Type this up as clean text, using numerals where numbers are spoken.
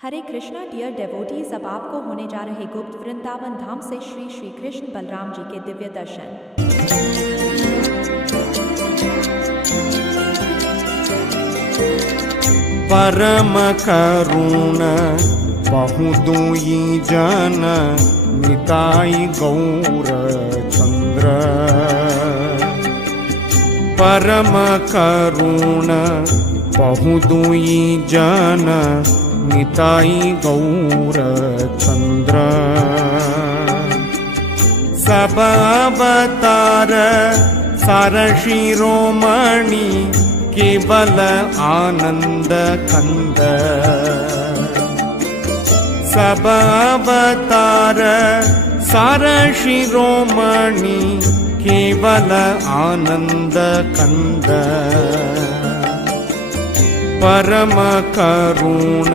हरे Krishna dear डेवोटीज, अब आपको होने जा रहे गुप्त वृंदावन धाम से श्री श्री कृष्ण बलराम जी के दिव्य दर्शन। परम करुण बहु दुई जन निताई गौर चंद्र। परम करुण बहु दुई जन निताई गौर चंद्र। सब अवतार सार शिरोमणि केवल आनंद कंद। सब अवतार सार शिरोमणि केवल आनंद कंद। परम करुण